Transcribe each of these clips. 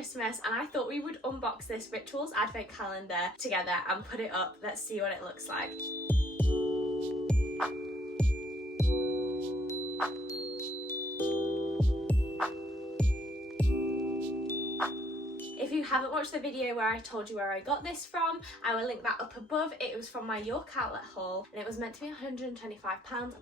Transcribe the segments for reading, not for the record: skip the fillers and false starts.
Christmas and I thought we would unbox this Rituals advent calendar together and put it up. Let's see what it looks like. If you haven't watched the video where I told you where I got this from, I will link that up above. It was from my York outlet haul and it was meant to be £125.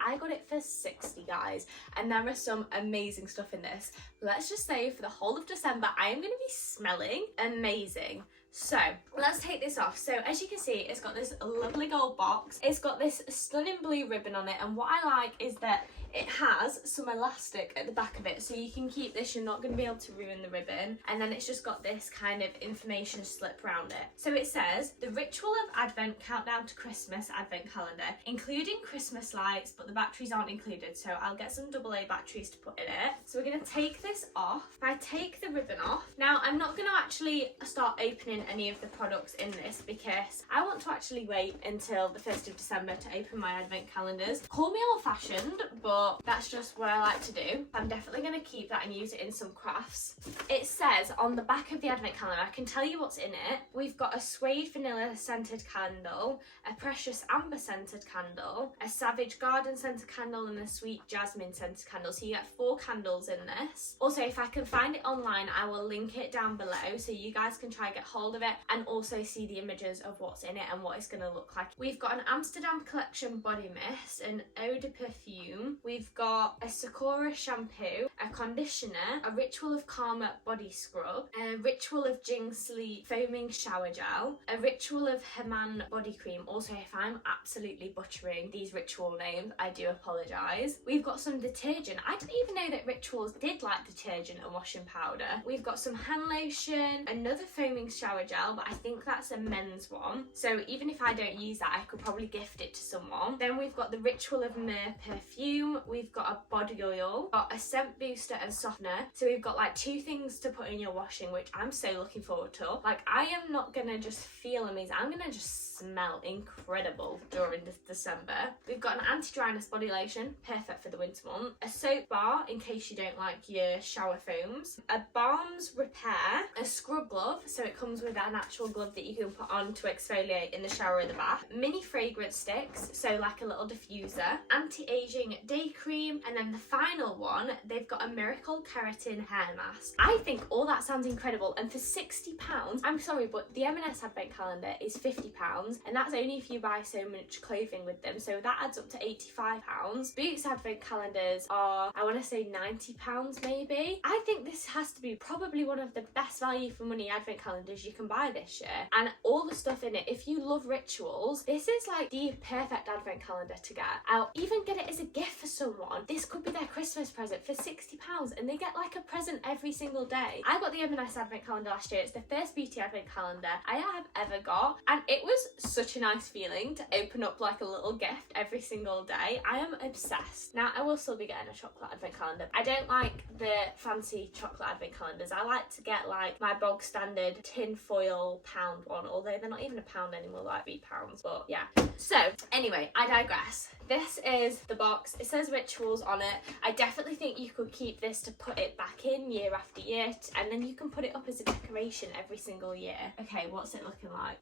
I got it for 60, guys, and there is some amazing stuff in this. Let's just say for the whole of December I am going to be smelling amazing. So let's take this off. So as you can see, it's got this lovely gold box. It's got this stunning blue ribbon on it, and what I like is that it has some elastic at the back of it, so you can keep this, you're not going to be able to ruin the ribbon. And then it's just got this kind of information slip around it. So it says, the Ritual of Advent Countdown to Christmas Advent Calendar, including Christmas lights, but the batteries aren't included, so I'll get some AA batteries to put in it. So we're going to take this off. If I take the ribbon off, now I'm not going to actually start opening any of the products in this because I want to actually wait until the 1st of December to open my advent calendars. Call me old-fashioned, but that's just what I like to do. I'm definitely going to keep that and use it in some crafts. It says on the back of the advent calendar, I can tell you what's in it. We've got a suede vanilla scented candle, a precious amber scented candle, a savage garden scented candle, and a sweet jasmine scented candle. So you get 4 candles in this. Also, if I can find it online, I will link it down below so you guys can try and get hold of it and also see the images of what's in it and what it's going to look like. We've got an Amsterdam Collection body mist, an eau de perfume. We've got a Sakura shampoo, a conditioner, a Ritual of Karma body scrub, a Ritual of Jing Sleep foaming shower gel, a Ritual of Heman body cream. Also, if I'm absolutely butchering these ritual names, I do apologise. We've got some detergent. I didn't even know that Rituals did like detergent and washing powder. We've got some hand lotion, another foaming shower gel, but I think that's a men's one. So even if I don't use that, I could probably gift it to someone. Then we've got the Ritual of Myrrh perfume. We've got a body oil, got a scent booster and softener. So we've got like 2 things to put in your washing, which I'm so looking forward to. Like, I am not gonna just feel amazing, I'm gonna just smell incredible during this December. We've got an anti-dryness body lotion, perfect for the winter month, a soap bar in case you don't like your shower foams, a balms repair, a scrub glove, so it comes with an actual glove that you can put on to exfoliate in the shower or the bath, mini fragrance sticks, so like a little diffuser, anti-aging day cream, and then the final one, they've got a miracle keratin hair mask. I think all that sounds incredible, and for £60, I'm sorry, but the M&S advent calendar is £50, and that's only if you buy so much clothing with them, so that adds up to £85. Boots advent calendars are, I want to say £90 maybe. I think this has to be probably one of the best value for money advent calendars you can buy this year, and all the stuff in it. If you love rituals, this is like the perfect advent calendar to get. I'll even get it as a gift for someone. This could be their Christmas present for £60, and they get like a present every single day. I got the M&S advent calendar last year. It's the first beauty advent calendar I have ever got, and it was such a nice feeling to open up like a little gift every single day. I am obsessed. Now, I will still be getting a chocolate advent calendar. I don't like the fancy chocolate advent calendars. I like to get like my bog standard tin foil pound one, although they're not even a pound anymore, like £3, but yeah. So anyway, I digress. This is the box. It says rituals on it. I definitely think you could keep this to put it back in year after year, and then you can put it up as a decoration every single year. Okay, what's it looking like?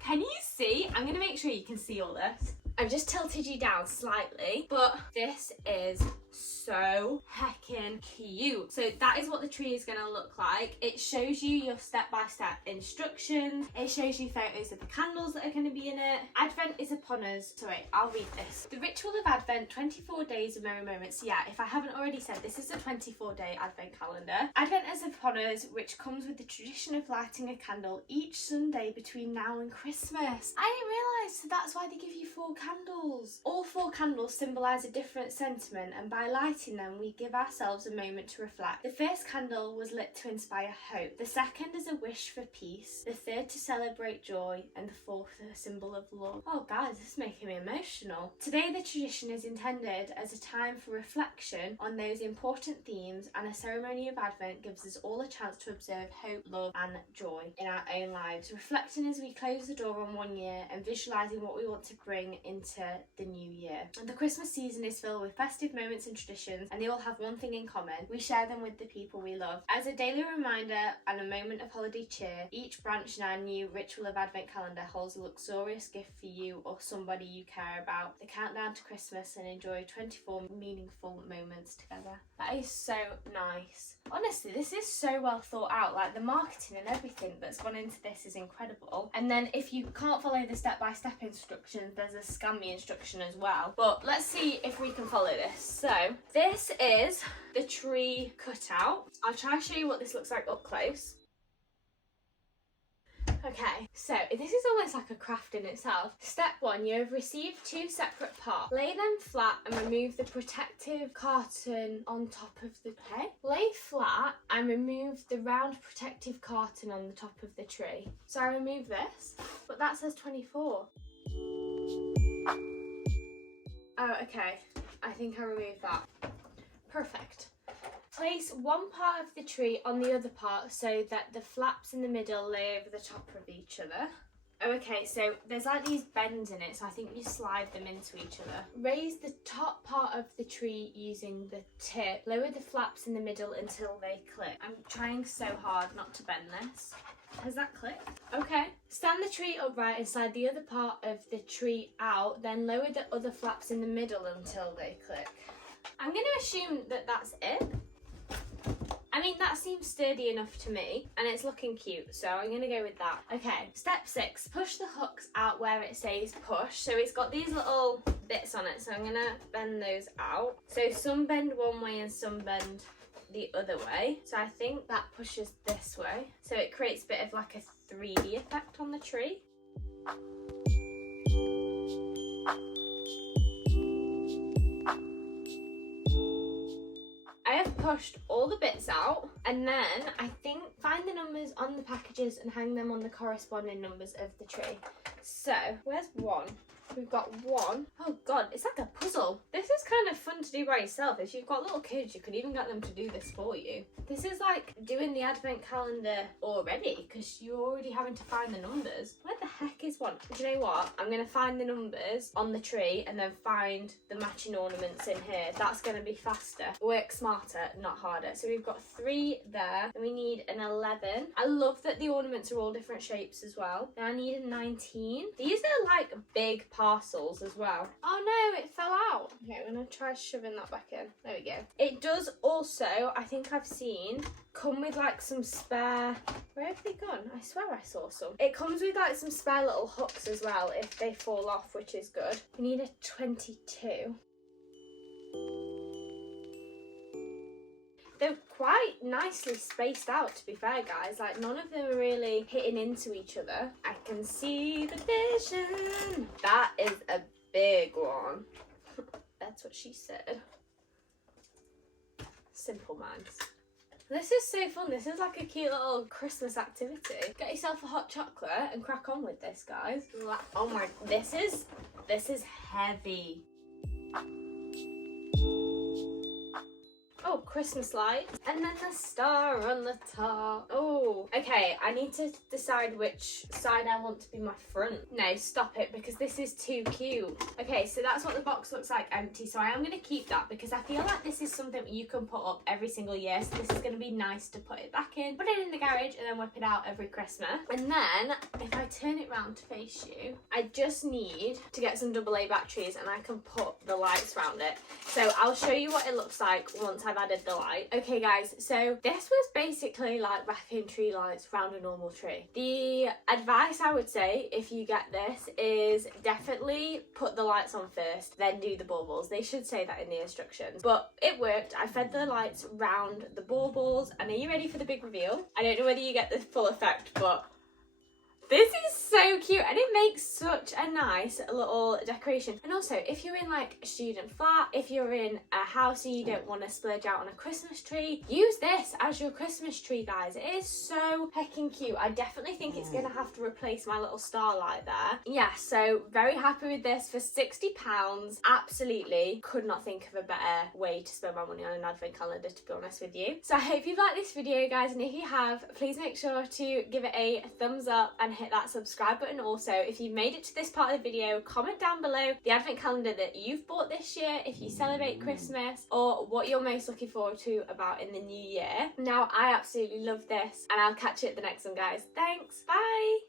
Can you see? I'm gonna make sure you can see all this. I've just tilted you down slightly, but this is so heckin' cute. So that is what the tree is gonna look like. It shows you your step-by-step instructions. It shows you photos of the candles that are gonna be in it. Advent is upon us. So wait, I'll read this. The Ritual of Advent, 24 days of merry moments. Yeah, if I haven't already said, this is a 24-day advent calendar. Advent is upon us, which comes with the tradition of lighting a candle each Sunday between now and Christmas. I didn't realise that's why they give you 4 candles. All 4 candles symbolise a different sentiment, and by lighting them we give ourselves a moment to reflect. The first candle was lit to inspire hope, the second is a wish for peace, the third to celebrate joy, and the fourth a symbol of love. Oh guys, this is making me emotional. Today the tradition is intended as a time for reflection on those important themes, and a ceremony of Advent gives us all a chance to observe hope, love and joy in our own lives, reflecting as we close the door on one year and visualising visualising what we want to bring into the new year. And the Christmas season is filled with festive moments and traditions, and they all have one thing in common: we share them with the people we love. As a daily reminder and a moment of holiday cheer, each branch in our new Ritual of Advent calendar holds a luxurious gift for you or somebody you care about. The countdown to Christmas, and enjoy 24 meaningful moments together. That is so nice. Honestly, this is so well thought out. Like, the marketing and everything that's gone into this is incredible. And then if you can't follow the step-by-step instructions, there's a scan me instruction as well. But let's see if we can follow this. So this is the tree cutout. I'll try to show you what this looks like up close. Okay, so this is almost like a craft in itself. Step 1, you have received 2 separate parts. Lay them flat and remove the protective carton on top of the tray. Lay flat and remove the round protective carton on the top of the tree. So I remove this, but that says 24. Oh, okay. I think I removed that. Perfect. Place one part of the tree on the other part so that the flaps in the middle lay over the top of each other. Okay, so there's like these bends in it, so I think you slide them into each other. Raise the top part of the tree using the tip. Lower the flaps in the middle until they click. I'm trying so hard not to bend this. Has that clicked? Okay. Stand the tree upright and slide the other part of the tree out, then lower the other flaps in the middle until they click. I'm going to assume that that's it. I mean, that seems sturdy enough to me, and it's looking cute, so I'm going to go with that. Okay, step 6, push the hooks out where it says push. So it's got these little bits on it, so I'm going to bend those out. So some bend one way and some bend the other way. So I think that pushes this way. So it creates a bit of like a 3D effect on the tree. I have pushed all the bits out, and then I think find the numbers on the packages and hang them on the corresponding numbers of the tree. So where's 1? We've got 1. Oh god, it's like a puzzle. This is kind of fun to do by yourself. If you've got little kids, you could even get them to do this for you. This is like doing the advent calendar already, because you're already having to find the numbers. Where the heck is 1? Do you know what? I'm going to find the numbers on the tree and then find the matching ornaments in here. That's going to be faster. Work smarter, not harder. So we've got 3 there, and we need an 11. I love that the ornaments are all different shapes as well. Now I need a 19. These are like big parcels as well. Oh no, it fell out. Okay, I'm gonna try shoving that back in. There we go. It does also, I think I've seen, come with like some spare, where have they gone? I swear I saw some. It comes with like some spare little hooks as well if they fall off, which is good. We need a 22. They're quite nicely spaced out, to be fair, guys. Like, none of them are really hitting into each other. I can see the vision. That is a big one. That's what she said. Simple minds. This is so fun. This is like a cute little Christmas activity. Get yourself a hot chocolate and crack on with this, guys. Oh my, this is heavy. Oh, Christmas lights. And then the star on the top. Oh, okay. I need to decide which side I want to be my front. No, stop it, because this is too cute. Okay, so that's what the box looks like empty. So I am going to keep that because I feel like this is something you can put up every single year. So this is going to be nice to put it back in, put it in the garage, and then whip it out every Christmas. And then if I turn it round to face you, I just need to get some AA batteries and I can put the lights around it. So I'll show you what it looks like once I've added the light. Okay guys, so this was basically like wrapping tree lights around a normal tree. The advice I would say if you get this is definitely put the lights on first, then do the baubles. They should say that in the instructions. But it worked. I fed the lights round the baubles. And are you ready for the big reveal? I don't know whether you get the full effect, but this is so cute, and it makes such a nice little decoration. And also, if you're in like a student flat, if you're in a house and you don't want to splurge out on a Christmas tree, use this as your Christmas tree, guys. It is so heckin' cute. I definitely think it's gonna have to replace my little starlight there. Yeah, so very happy with this for £60. Absolutely could not think of a better way to spend my money on an advent calendar, to be honest with you. So I hope you've liked this video, guys, and if you have, please make sure to give it a thumbs up and and hit that subscribe button. Also, if you've made it to this part of the video, comment down below the advent calendar that you've bought this year, if you celebrate Christmas, or what you're most looking forward to about in the new year. Now, I absolutely love this, and I'll catch you at the next one, guys. Thanks, bye!